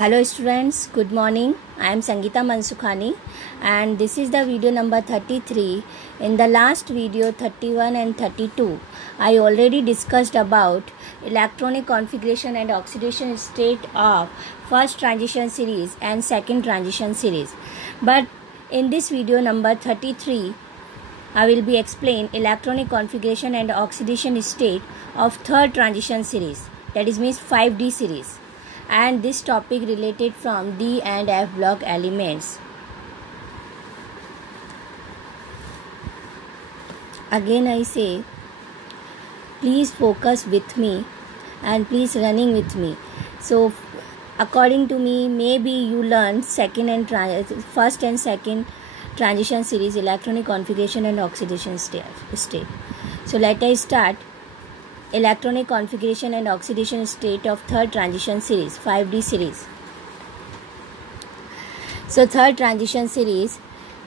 Hello students, good morning. I am Sangeeta Mansukhani and this is the video number 33. In the last video 31 and 32, I already discussed about electronic configuration and oxidation state of first transition series and second transition series. But in this video number 33, I will be explain electronic configuration and oxidation state of third transition series, that is means 5D series. And this topic related from D and F block elements. Again I say, please focus with me and please running with me. So according to me, maybe you learn first and second transition series electronic configuration and oxidation state. So let us start. Electronic configuration and oxidation state of third transition series, 5D series. So third transition series,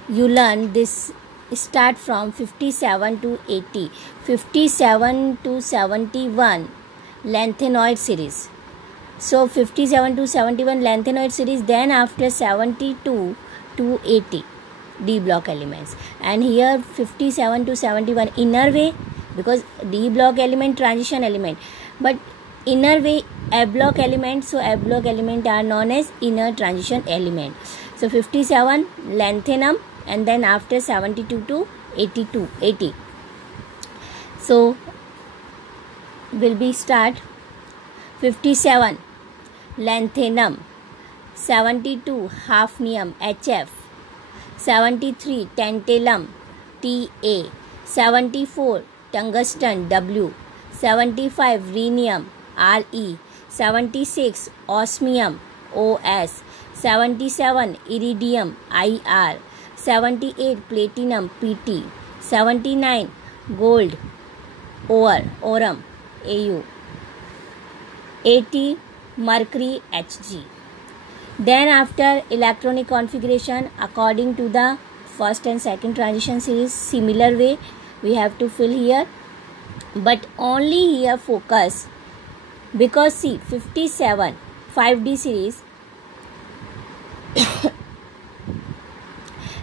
you learn this start from 57 to 80, 57 to 71 lanthanoid series. So 57 to 71 lanthanoid series, then after 72 to 80 D block elements, and here 57 to 71 inner way, because D block element transition element, but inner way F block element, so F block element are known as inner transition element. So 57 lanthanum, and then after 72 to 80. So will be start 57 lanthanum, 72 hafnium HF, 73 tantalum Ta, 74 tungsten W, 75 rhenium Re, 76 osmium Os, 77 iridium Ir, 78 platinum Pt, 79 gold aurum Au, 80 mercury Hg. Then after electronic configuration according to the first and second transition series, similar way we have to fill here, but only here focus, because see 57 5D series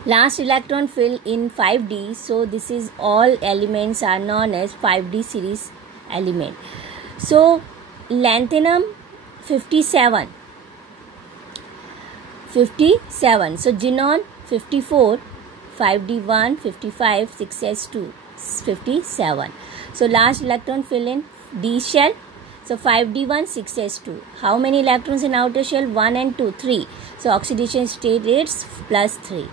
last electron fill in 5D, so this is all elements are known as 5D series element. So lanthanum 57, so xenon 54, 5D1, 55, 6s2, 57. So last electron fill in D shell, so 5D1, 6s2. How many electrons in outer shell? 1 and 2, 3. So oxidation state is plus 3.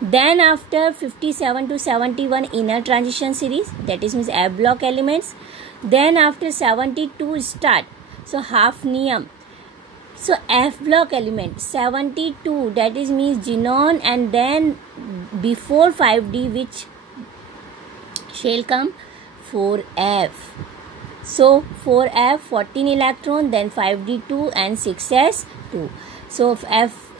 Then after 57 to 71 inner transition series, that is means F block elements. Then after 72 start, so hafnium. So F block element 72, that is means xenon, and then before 5D which shall come? 4F. So 4F 14 electron, then 5D2 and 6s2. So F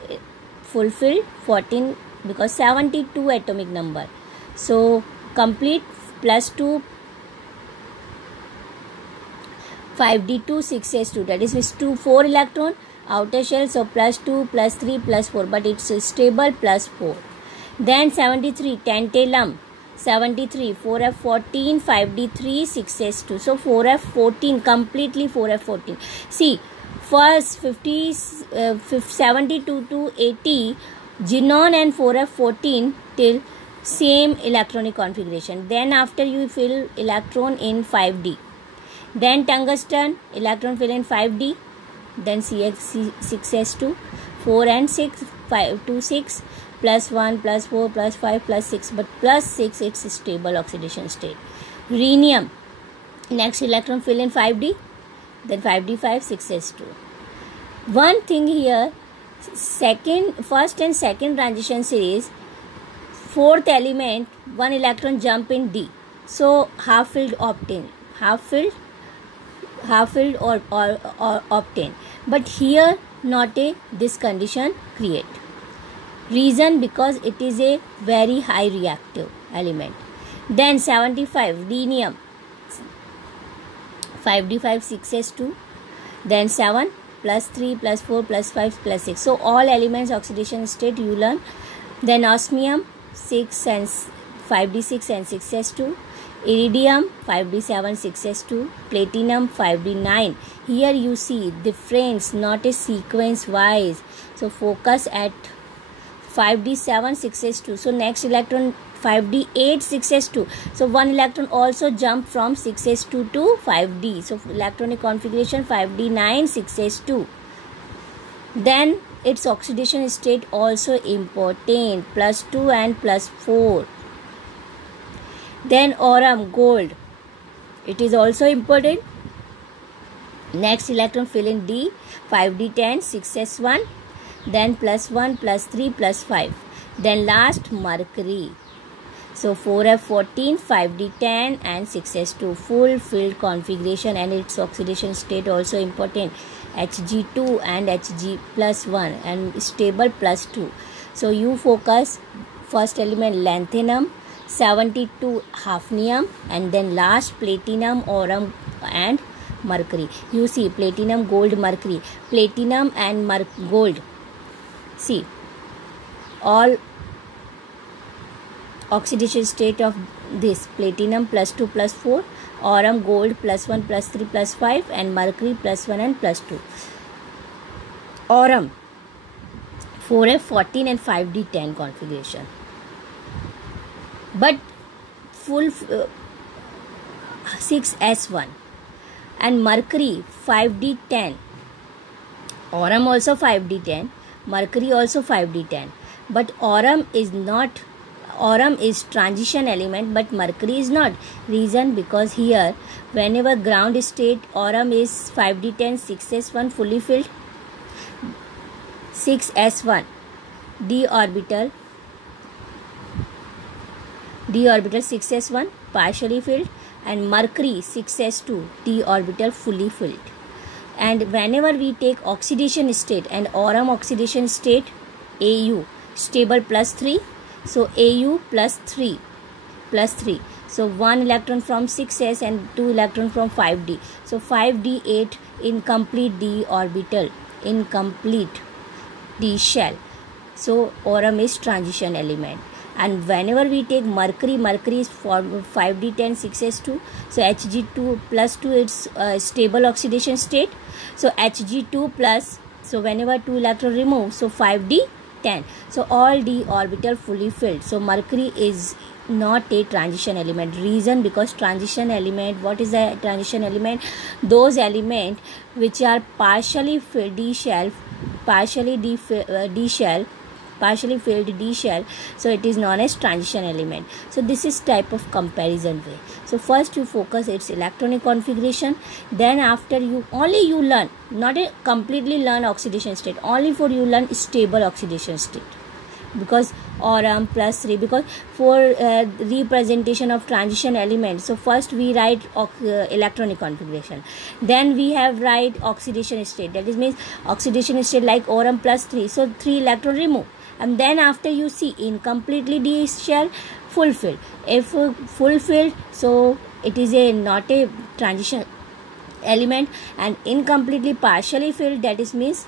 fulfilled 14 because 72 atomic number. So complete plus 2 5D2 6s2, that is with 4 electron outer shell, so plus 2 plus 3 plus 4, but it's stable plus 4. Then 73 tantalum, 73 4F14, 5D3 6s2, so 4F14 completely 4F14. See first 72 to 80 xenon and 4F14 till same electronic configuration. Then after you fill electron in 5D, then tungsten electron fill in 5D, then CX6s2, 4 and 6, 5 to 6, plus 1 plus 4 plus 5 plus 6, but plus 6 it's stable oxidation state. Rhenium next electron fill in 5D, then 5D5, 6s2. One thing here, first and second transition series, fourth element 1 electron jump in D, so half filled obtain, half filled or obtain, but here not a this condition create. Reason, because it is a very high reactive element. Then 75 rhenium 5D5 6s2, then 7 +3, +4, +5, +6. So all elements oxidation state you learn. Then osmium 6 and 5d6 and 6s2. Iridium 5d7, 6s2. Platinum 5d9. Here you see difference, not a sequence wise. So focus at 5d7, 6s2. So next electron 5d8, 6s2. So one electron also jump from 6s2 to 5d. So electronic configuration 5d9, 6s2. Then its oxidation state also important, +2 and +4. Then aurum, gold, it is also important. Next electron fill in D, 5d10, 6s1. Then +1, +3, +5. Then last mercury. So 4f14, 5d10 and 6s2. Full filled configuration and its oxidation state also important. Hg2 and Hg+1 and stable +2. So you focus first element lanthanum, 72 hafnium, and then last platinum, aurum and mercury. You see platinum, gold, mercury. Platinum and gold. See, all oxidation state of this platinum +2, +4, aurum, gold +1, +3, +5 and mercury +1 and +2. Aurum 4f14 and 5d10 configuration, but full 6s1 and mercury 5d10. Aurum also 5d10, mercury also 5d10, but aurum is transition element, but mercury is not. Reason, because here whenever ground state aurum is 5d10, 6s1 fully filled, 6s1 d orbital 6s1 partially filled, and mercury 6s2 d orbital fully filled. And whenever we take oxidation state and aurum oxidation state, Au stable +3. So Au +3. So 1 electron from 6s and 2 electron from 5d. So 5d8 incomplete d orbital, incomplete d shell. So aurum is transition element. And whenever we take mercury is for 5d10, 6s2. So Hg2 +2 it's stable oxidation state. So Hg2 plus, so whenever 2 electron remove, so 5d10. So all d orbital fully filled. So mercury is not a transition element. Reason, because transition element, what is a transition element? Those elements which are partially filled d shell, partially filled d shell, so it is known as transition element. So this is type of comparison way. So first you focus its electronic configuration, then after you learn, not a completely learn oxidation state, only for you learn stable oxidation state, because aurum +3, because for representation of transition element, so first we write electronic configuration, then we have write oxidation state, that is means oxidation state like aurum +3, so 3 electron remove, and then after you see incompletely d shell, fulfilled. If fulfilled, so it is not a transition element, and incompletely partially filled, that is means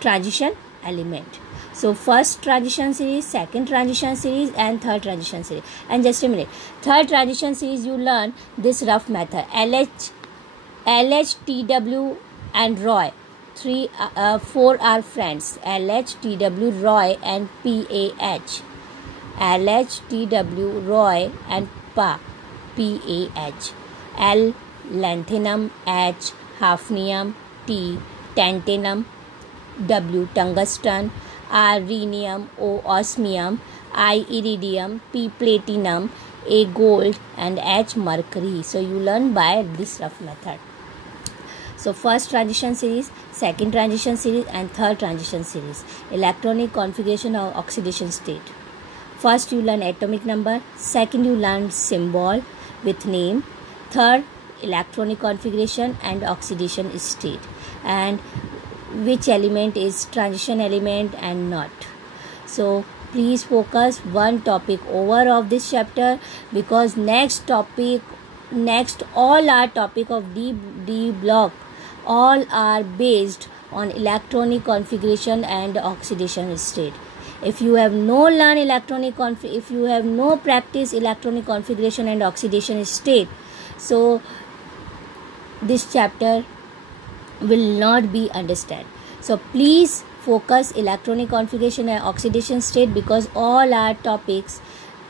transition element. So first transition series, second transition series and third transition series. And just a minute, third transition series you learn this rough method, LH, TW and Roy. 4 are friends, LH, TW, Roy and PAH. LH, TW, Roy and PAH. L, lanthanum, H, hafnium, T, tantalum, W, tungsten, R, rhenium, O, osmium, I, iridium, P, platinum, A, gold and H, mercury. So you learn by this rough method. So first transition series, second transition series and third transition series. Electronic configuration of oxidation state. First you learn atomic number, second you learn symbol with name, third electronic configuration and oxidation state, and which element is transition element and not. So please focus one topic over of this chapter, because next all our topic of D block all are based on electronic configuration and oxidation state. If you have no if you have no practice electronic configuration and oxidation state, so this chapter will not be understood. So please focus electronic configuration and oxidation state, because all our topics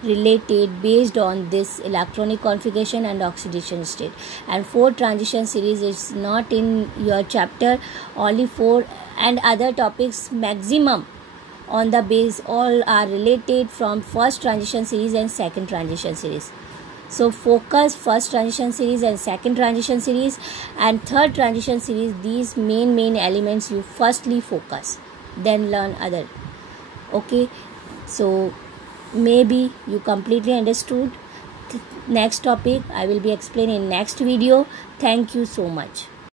related based on this electronic configuration and oxidation state. And 4 transition series is not in your chapter, only 4, and other topics maximum on the base all are related from first transition series and second transition series. So focus first transition series and second transition series and third transition series. These main elements you firstly focus, then learn other. Okay, so maybe you completely understood. Next topic I will be explaining in next video. Thank you so much.